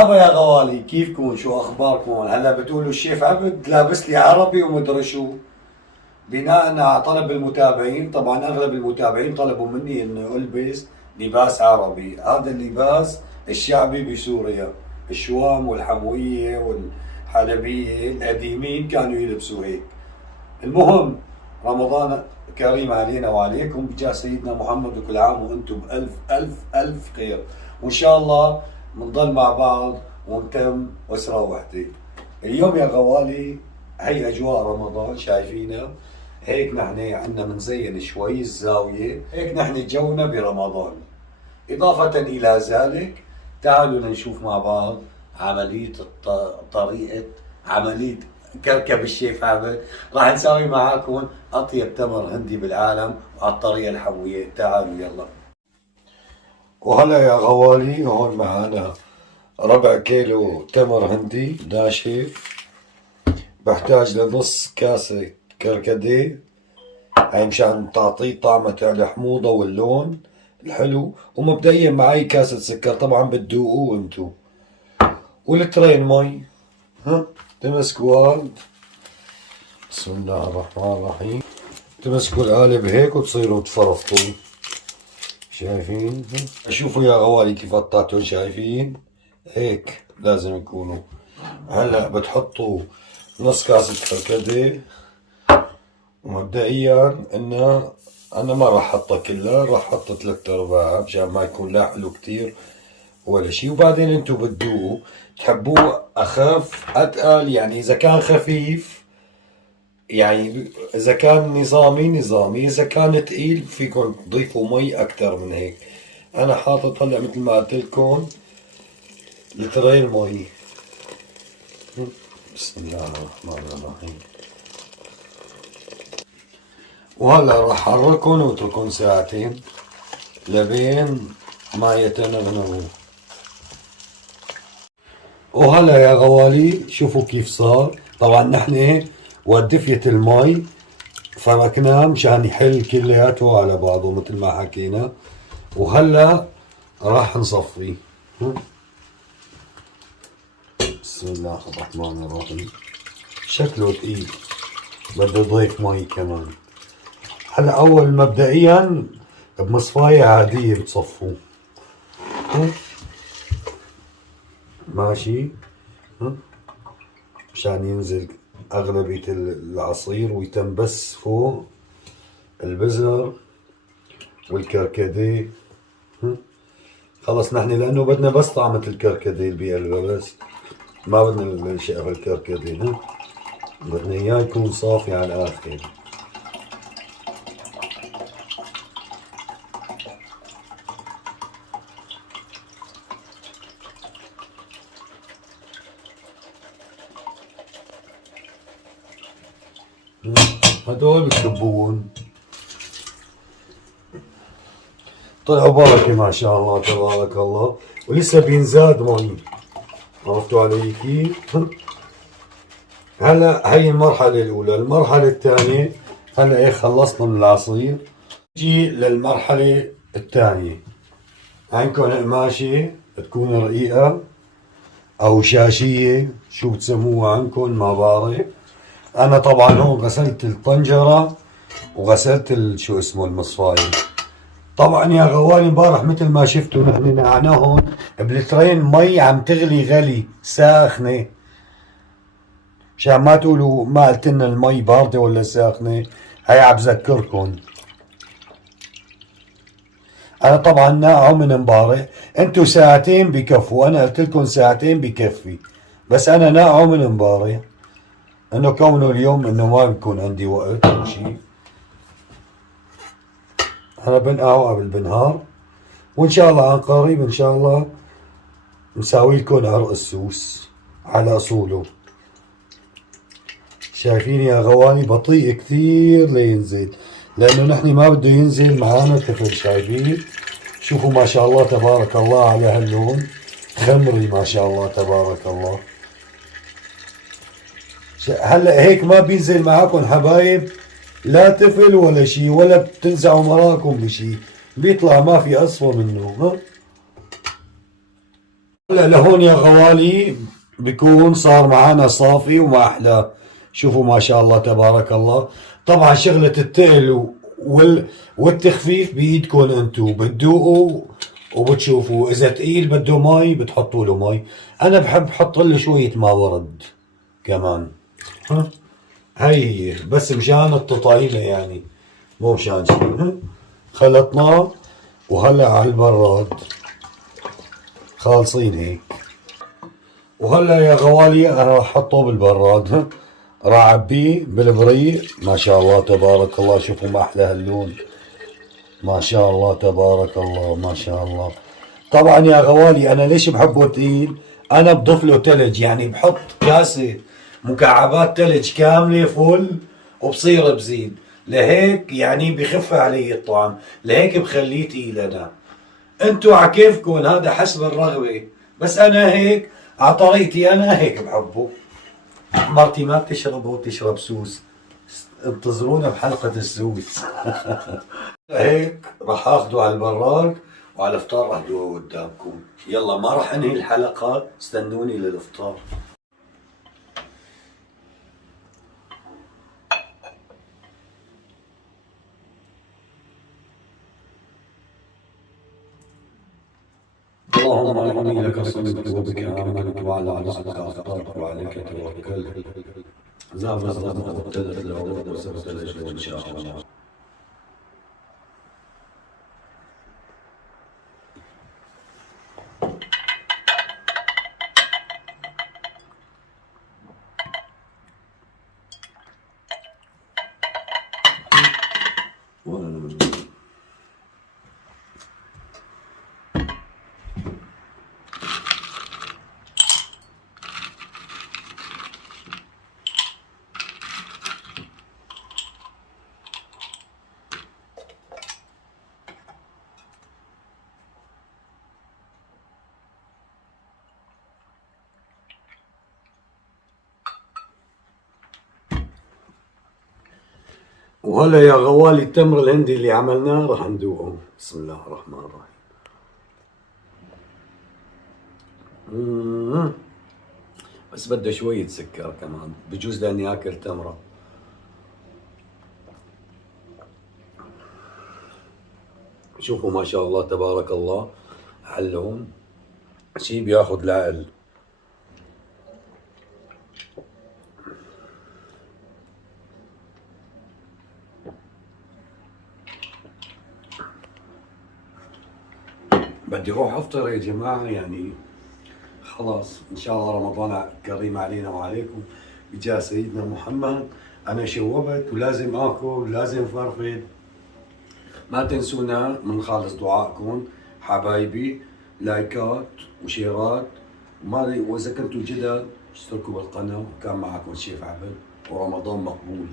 مرحبا يا غوالي، كيفكم؟ شو اخباركم؟ هلا بتقولوا الشيف عبد لابس لي عربي ومدري شو. بناء على طلب المتابعين، طبعا اغلب المتابعين طلبوا مني انه البس لباس عربي. هذا اللباس الشعبي بسوريا، الشوام والحموية والحلبية القديمين كانوا يلبسوا هيك. المهم، رمضان كريم علينا وعليكم بجاه سيدنا محمد، وكل عام وانتم بألف ألف ألف خير، وإن شاء الله بنضل مع بعض ونتم أسرة وحدة. اليوم يا غوالي هي أجواء رمضان شايفينا، هيك نحن عنا منزين شوي الزاوية، هيك نحن جونا برمضان. إضافة إلى ذلك تعالوا نشوف مع بعض عملية طريقة عملية كركب الشيف عبد. راح نسوي معاكم أطيب تمر هندي بالعالم وعلى الطريقة الحموية. تعالوا يلا. وهلا يا غوالي هون معانا ربع كيلو تمر هندي ناشف، بحتاج لنص كاسة كركديه، هاي مشان تعطيه طعمة الحموضة واللون الحلو، ومبدئيا معي كاسة سكر، طبعا بتذوقوه انتو، ولترين مي. ها تمسكوا بسم الله الرحمن الرحيم، تمسكوا القالب هيك وتصيروا تفرفطوا. شايفين؟ شوفوا يا غوالي كيف قطعتهم، شايفين؟ هيك لازم يكونوا. هلا بتحطوا نص كاسة كركديه، ومبدئيا انا ما راح احطها كلها، راح احط 3/4 مشان ما يكون لا حلو كتير ولا شيء. وبعدين انتم بتذوقوا، تحبوه اخف اتقل، يعني اذا كان خفيف، يعني اذا كان نظامي، اذا كان تقيل فيكم تضيفوا مي اكثر من هيك. انا حاطط هلا مثل ما قلت لكم لترين مي. بسم الله الرحمن الرحيم. وهلا راح احركهم واتركهم ساعتين لبين ما يتنغنغوا. وهلا يا غوالي شوفوا كيف صار. طبعا نحن ودفية المي فركناه مشان يحل كلياته على بعضه مثل ما حكينا. وهلا راح نصفيه. بسم الله الرحمن الرحيم. شكله تقيل، بده ضيف مي كمان. هلا اول مبدئيا بمصفاية عادية بتصفوه، ماشي، مشان ينزل أغلبية العصير ويتم بس فوق البزر والكركديه. خلص نحن لأنه بدنا بس طعمة الكركديه اللي بقلبها، بس ما بدنا الشقف الكركديه، بدنا إياه يكون صافي على الآخر. هدول بتكبون طلعوا بركة ما شاء الله تبارك الله، ولسه بينزاد مي. عرفتوا علي كيف؟ هلا هي المرحلة الأولى. المرحلة الثانية هلا ايه خلصنا من العصير، نجي للمرحلة الثانية. عندكم قماشة تكون رقيقة أو شاشية، شو بتسموها عندكم ما بعرف. أنا طبعا هون غسلت الطنجرة وغسلت شو اسمه المصفاية. طبعا يا غوالي امبارح مثل ما شفتوا نحن نقعناهم بلترين مي عم تغلي غلي ساخنة، مشان ما تقولوا ما قلت لنا المي باردة ولا ساخنة. هي عم بذكركم. انا طبعا ناقعه من امبارح، انتو ساعتين بكفوا، انا قلت لكم ساعتين بكفي، بس انا ناقعه من امبارح، انه كونه اليوم انه ما بيكون عندي وقت او شيء. انا بنقعه قبل بنهار، وان شاء الله عن قريب ان شاء الله مساوي لكم عرق السوس على اصوله. شايفين يا غواني بطيء كثير لينزل، لانه نحن ما بده ينزل معانا طفل. شايفين؟ شوفوا ما شاء الله تبارك الله على هاللون خمري ما شاء الله تبارك الله. هلا هيك ما بينزل معاكم حبايب لا طفل ولا شيء، ولا بتنزعوا مراكم بشيء، بيطلع ما في اصفى منه. ها هلا لهون يا غوالي بيكون صار معنا صافي وما احلى. شوفوا ما شاء الله تبارك الله. طبعا شغلة التقل والتخفيف بايدكم انتو، بتدوقوا وبتشوفوا. اذا تقيل بده مي بتحطوا له مي. انا بحب احط له شوية ماء ورد كمان. ها هي بس مشان التطعيمة يعني، مو مشان شيء. خلطناه وهلا على البراد خالصين هيك. وهلا يا غوالي انا راح احطه بالبراد. راح اعبيه بالبريق. ما شاء الله تبارك الله. شوفوا ما احلى هاللون. ما شاء الله تبارك الله ما شاء الله. طبعا يا غوالي انا ليش بحبه تقيل؟ انا بضيف له ثلج، يعني بحط كاسه مكعبات ثلج كامله فل وبصير بزيد. لهيك يعني بخف علي الطعم، لهيك بخليه تقيل. انا انتو على كيفكم، هذا حسب الرغبه، بس انا هيك على طريقتي، انا هيك بحبه. مرتي ما بتشربه، بتشرب سوس. انتظرونا بحلقة السوس. هيك راح اخذه على البراد، وعلى الافطار راح ادوقه قدامكم. يلا ما راح انهي الحلقة، استنوني للافطار. اللهم اني لك صليت وبك امنت وعلى رزقك افطرت وعليك توكلت. زاب الزلمه وابتدت العروض وسبت الاجل ان شاء الله. وهلا يا غوالي التمر الهندي اللي عملناه راح ندوقه. بسم الله الرحمن الرحيم. بس بده شوية سكر كمان، بجوز لاني اكل تمرة. شوفوا ما شاء الله تبارك الله علون، شي بياخذ العقل. بدي اروح افطر يا جماعة، يعني خلاص ان شاء الله رمضان كريم علينا وعليكم بجاه سيدنا محمد. انا شوبت ولازم اكل ولازم فرفد. ما تنسونا من خالص دعائكم حبايبي، لايكات وشيرات. واذا كنتوا جدد اشتركوا بالقناة. وكان معكم الشيف عبد، ورمضان مقبول.